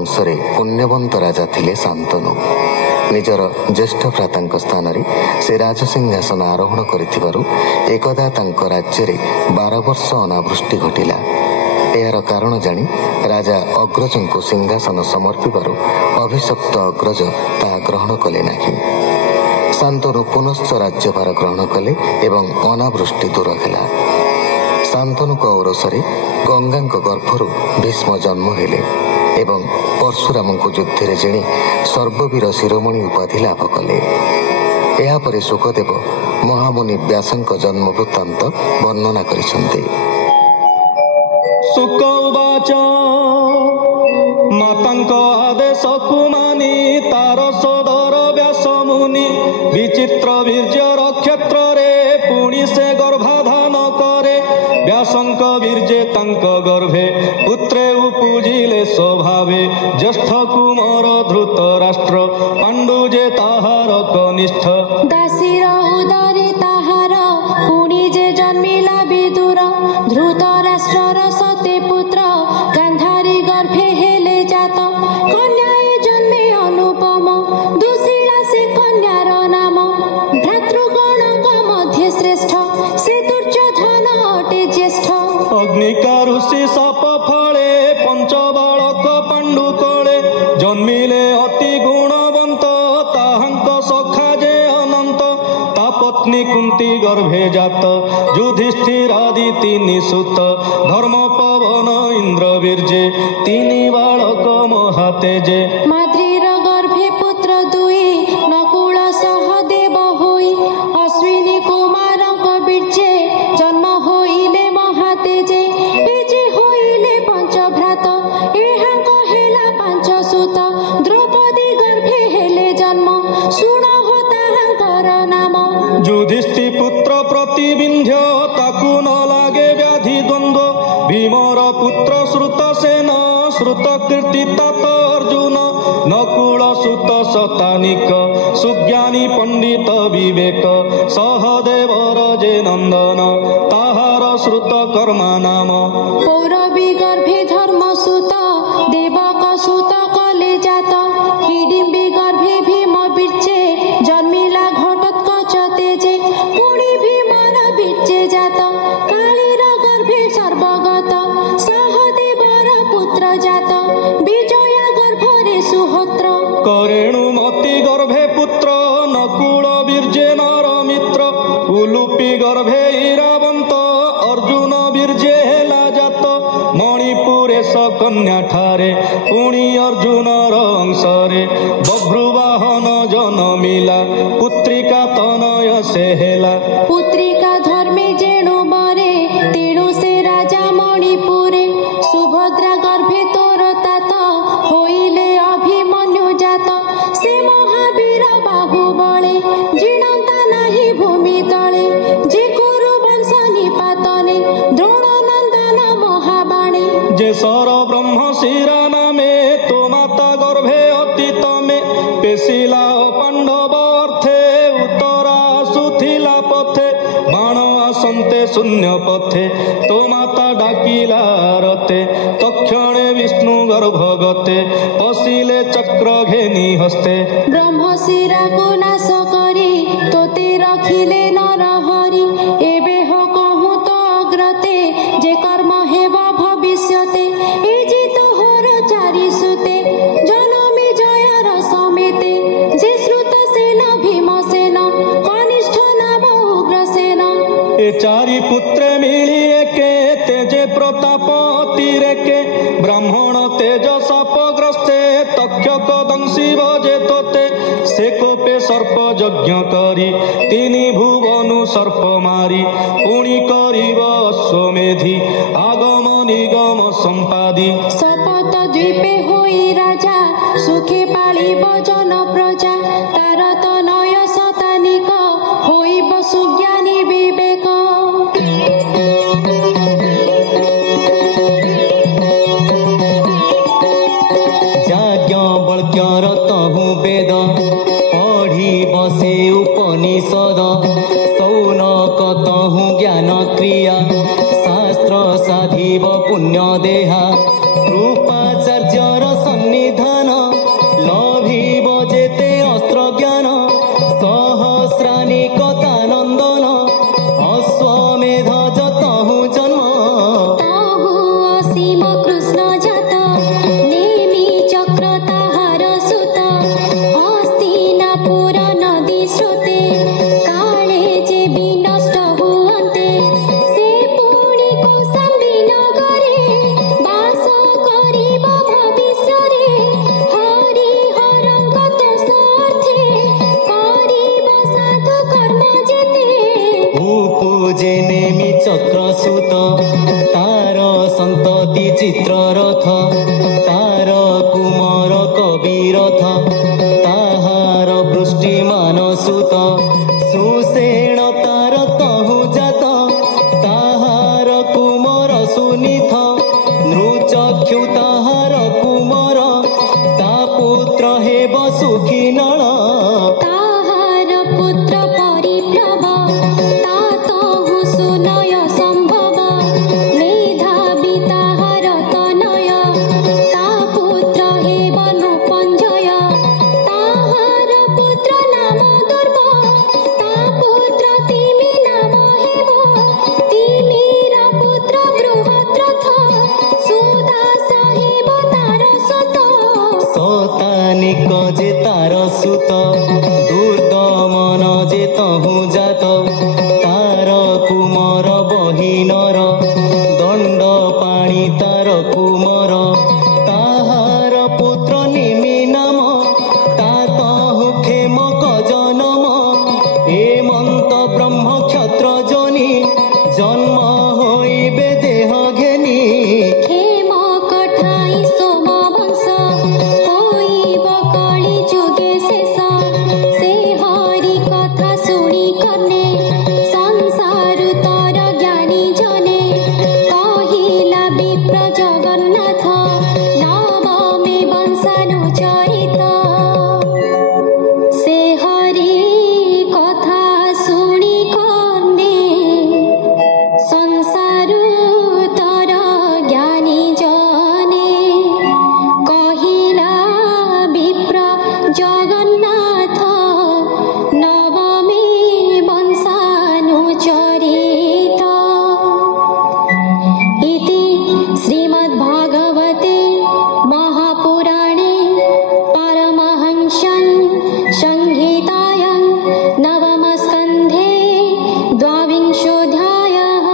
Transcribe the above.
ବଂଶରେ ପୁଣ୍ୟବନ୍ତ ରାଜା ଥିଲେ ଶାନ୍ତନୁ। ନିଜର ଜ୍ୟେଷ୍ଠ ଭ୍ରାତାଙ୍କ ସ୍ଥାନରେ ସେ ରାଜସିଂହାସନ ଆରୋହଣ କରିଥିବାରୁ ଏକଦା ତାଙ୍କ ରାଜ୍ୟରେ 12 ବର୍ଷ ଅନାବୃଷ୍ଟି ଘଟିଲା। ଏହାର କାରଣ ଜାଣି ରାଜା ଅଗ୍ରଜଙ୍କୁ ସିଂହାସନ ସମର୍ପିବାରୁ ଅଭିଶପ୍ତ ଅଗ୍ରଜ ତାହା ଗ୍ରହଣ କଲେ ନାହିଁ। ଶାନ୍ତନୁ ପୁନଶ୍ଚ ରାଜ୍ୟଭାର ଗ୍ରହଣ କଲେ ଏବଂ ଅନାବୃଷ୍ଟି ଦୂର ହେଲା। ଶାନ୍ତନୁଙ୍କ ଔରସରେ ଗଙ୍ଗାଙ୍କ ଗର୍ଭରୁ ଭୀଷ୍ମ ଜନ୍ମ ହେଲେ ଏବଂ ପରଶୁରାମଙ୍କୁ ଯୁଦ୍ଧରେ ଜିଣି ସର୍ବବୀର ଶିରୋମଣି ଉପାଧି ଲାଭ କଲେ। ଏହାପରେ ଶୁକଦେବ ମହାମୁନି ବ୍ୟାସଙ୍କ ଜନ୍ମ ବୃତ୍ତାନ୍ତ ବର୍ଣ୍ଣନା କରିଛନ୍ତି। ଶୁକ ଉବାଚ ମାତାଙ୍କ ଆଦେଶକୁ ମାନି ତାର ସୋଦର ବ୍ୟାସ ମୁନି ବିଚିତ୍ର ବୀର୍ଯ୍ୟର କ୍ଷେତ୍ରରେ ପୁଣି ସେ ଗର୍ଭାଧାନ କରେ। ବ୍ୟାସଙ୍କ ବୀର୍ଯ୍ୟେ ତାଙ୍କ ଗର୍ଭେ ପୁତ୍ରେ ଉପୁଜିଲେ ସ୍ୱଭାବେ। ଜ୍ୟେଷ୍ଠ କୁମାର ଧୃତ ରାଷ୍ଟ୍ର ପାଣ୍ଡୁ ଯେ ତାହାର କନିଷ୍ଠ। ଦାସୀର ଉଦରେ ତାହାର ପୁଣି ଯେ ଜନ୍ମିଲା ବିଦୁର। ଧୃତ ରାଷ୍ଟ୍ରର ସତେ ପୁତ୍ର ଗାନ୍ଧାରୀ ଗର୍ଭେ ହେଲେ ଜାତ। କନ୍ୟାଏ ଜନ୍ମେ ଅନୁପମ ଦୁଶୀଳା ସେ କନ୍ୟାର ନାମ। ଭ୍ରାତୃଗଣଙ୍କ ମଧ୍ୟରେ ଶ୍ରେଷ୍ଠ ସେ ଦୁର୍ଯ୍ୟୋଧନ ଅଟେ ଜ୍ୟେଷ୍ଠ। ଅଗ୍ନିକା ଋଷି ସାପ ଫଳେ ପଞ୍ଚ ବାଳକ ପାଣ୍ଡୁ କଳେ। ଜନ୍ମିଲେ ଅତି ଗୁଣବନ୍ତ ତାହାଙ୍କ ସଖା ଯେ ଅନନ୍ତ। ତା ପତ୍ନୀ କୁନ୍ତି ଗର୍ଭେ ଜାତ ଯୁଧିଷ୍ଠିରାଦି ତିନି ସୁତ। ଧର୍ମ ପବନ ଇନ୍ଦ୍ର ବୀର୍ଯ୍ୟେ ତିନି ବାଳକ ମହାତେଜେ। ମାଦ୍ରୀର ଗର୍ଭେ ପୁତ୍ର ଦୁଇ ନକୁଳ ସହଦେବ ହୋଇ। ଅଶ୍ୱିନୀ କୁମାରଙ୍କ ବୀର୍ଯ୍ୟେ ଜନ୍ମ ହୋଇଲେ ମହାତେଜେ। ଏ ଯେ ହୋଇଲେ ପଞ୍ଚଭ୍ରାତ ଏହାଙ୍କ ହେଲା ପାଞ୍ଚ ସୁତ। ଦ୍ରୌପଦୀ ଗର୍ଭେ ହେଲେ ଜନ୍ମ ଶୁଣ ହୋ ତାହାଙ୍କର ନାମ। ଯୁଧିଷ୍ଠି ପୁତ୍ର ପ୍ରତିବିନ୍ଧ୍ୟ ତାକୁ ନ ଲାଗେ ବ୍ୟାଧି ଦ୍ୱନ୍ଦ୍ୱ। ଭୀମର ପୁତ୍ର ଶ୍ରୁତ ସେନ ଶ୍ରୁତ କୀର୍ତ୍ତି ତାତ ଅର୍ଜୁନ। ନକୁଳ ସୁତ ଶତାନିକ ସୁଜ୍ଞାନୀ ପଣ୍ଡିତ ବିବେକ। ସହଦେବର ଯେ ନନ୍ଦନ ତାହାର ଶ୍ରୁତ କର୍ମା ନାମ। ପୌରବୀ ଗର୍ଭେ ଧର୍ମ ସୁତ ଦେବକ ସୁତ କଲେ ଜାତ। ହିଡିମ୍ବି ଗର୍ଭେ ଭୀମ ବୀର୍ଯ୍ୟେ ଜନ୍ମିଲା ଘଟୋତ୍କଚ ତେଜେ। ପୁଣି ଭୀମର ବୀର୍ଯ୍ୟେ ଜାତ କାଳୀର ଗର୍ଭେ ସର୍ବଗତ। ସହଦେବର ପୁତ୍ର ଜାତ ବିଜୟା ଗର୍ଭରେ ସୁହୋତ୍ର। କରେଣୁମତି ଗର୍ଭେ ପୁତ୍ର ନକୁଳ ବୀର୍ଯ୍ୟେ ନର ମିତ୍ର। ଉଲୁପି ଗର୍ଭେ ଇରାବନ୍ତ ଅର୍ଜୁନ ବୀର୍ଯ୍ୟେ ହେଲା ଜାତ। ମଣିପୁରେଶ କନ୍ୟା ଠାରେ ପୁଣି ଅର୍ଜୁନର ଅଂଶରେ। ବଭ୍ରୁବାହନ ଜନମିଲା ପୁତ୍ରିକା ତନୟ ସେ ହେଲା। ପୁତ୍ରିକା ଧର୍ମେ ଯେଣୁ ବରେ ତେଣୁ ସେ ରାଜା ମଣିପୁରେ। ସୁଭଦ୍ରା ଗର୍ଭେ ତୋର ତାତ ହୋଇଲେ ଅଭିମନ୍ୟୁ ଜାତ। ସେ ମହାବୀର ବାହୁବଳେ ଜିଣନ୍ତା ନାହିଁ ଭୂମି ତଳେ। ଯେ କୁରୁ ବଂଶ ନିପାତନେ ଦ୍ରୋଣ ନନ୍ଦନ ମହାବାଣୀ। ଯେ ସର ବ୍ରହ୍ମ ଶିରା ନାମେ ତୋ ମାତା ଗର୍ଭେ ଅତି ତମେ। পেশিলা পাণ্ডব অর্থে উত্তরা আসুথিলা পথে। বাণ আসন্তে শূন্য পথে তো মাতা ডাকিলা রতে। তক্ষণে বিষ্ণু গর্ভগতে পশিলে চক্র ঘেনি হস্তে। ব্রহ্মশিরাকু নাশ করি তোতে রখিলে নরহরি। এবে হো কহু তো অগ্রতে যে কর্ম হেব ভবিষ্যতে। এ যে তোহর চারি সুতে জনমে জয়র সমেতে। যে শ্রুত সেন ভীমসেন কনিষ্ঠ নাম উগ্রসেন। এ চারি পুত্রে মিলিয়ে কে তেজে প্রতাপ অতিরেকে। ব্রাহ্মণ তেজ সাপগ্রস্তে তক্ষক দংশিব যে তোতে। সে কোপে সর্প যজ্ঞ করি তিনি ভুবনু সর্প মারি। পুଣି করিব অশ্বমেধি আগম নিগম সম্পাদি। শপথ দ্বীপে হই রাজা সুখে পালিব জন প্রজা। তার তনয় শতানিক হইব সুজ্ঞানী বিবেক। যাজ্ঞ বল্ক্যর তহু বেদ পঢ়ি বসে উপনিষদ। সৌনক তহু জ্ঞান ক্রিয়া শাস্ত্র সাধিব পুণ্য দেহা। কৃপাচার্যর সন্নিধ ଚକ୍ରସୂତ ତାର ସନ୍ତତି ଚିତ୍ରରଥ ତାର କୁମର କବିରଥ ତାହାର ବୃଷ୍ଟିମାନ ସୁତ ସୁଷେଣ ତାର ତହୁ ଜାତ ତାହାର କୁମର ସୁନିଥ ନୃଚକ୍ଷୁ ତାହାର କୁମର ତା ପୁତ୍ର ହେବ ସୁଖୀ ନଳ ତାହାର ପୁତ୍ର ପରିପ୍ରଭ ତା ତହୁ ସୁନୟ ସମ୍ଭବ ମେଧାବୀ ତାହାର ତନୟ ତା ପୁତ୍ର ହେବ ନୃପଞ୍ଜୟ ତାହାର ପୁତ୍ର ନାମ ଦୁର୍ବ ତା ପୁତ୍ର ତିମି ନାମ ହେବ ତିମିର ପୁତ୍ର ବୃହଦ୍ରଥ ସୁଦାସ ହେବ ତାର ସତ ଶତାନିକ ଯେ ତାର ସୁତ ଦୁର୍ଦମନ ଯେ ତହୁ ଜାତ ତାର କୁମର ବହିନର ଦଣ୍ଡ ପାଣି ତାର କୁମର ତାହାର ପୁତ୍ର ନିମି ନାମ ତା ତହୁ କ୍ଷେମକ ଜନମ ହେମନ୍ତ ବ୍ରହ୍ମ କ୍ଷତ୍ର ଯୋନି ଜନ୍ମ ହୋଇବେ ଦେହ ଘେନି ক্ষেম কঠাই সোম বংশ হইব কলি যুগে শেষ সে হরি কথা শুনি কনে সংসার তর জ্ঞানী জনে কহিলা বিপ্র জগন্নাথ নবমে বংশানুচরিত সে হরি কথা শুনি কনে সংসারু তর জ্ঞানী জনে কহিলা বিপ্র জগন্নাথ নবমে বংশানুচরিত ইতি শ্রীমদ্ভাগবতে মহাপুরাণে পরমহংসং সংহিতায়াং নবমস্কন্ধে দ্বাবিংশোऽধ্যায়ः।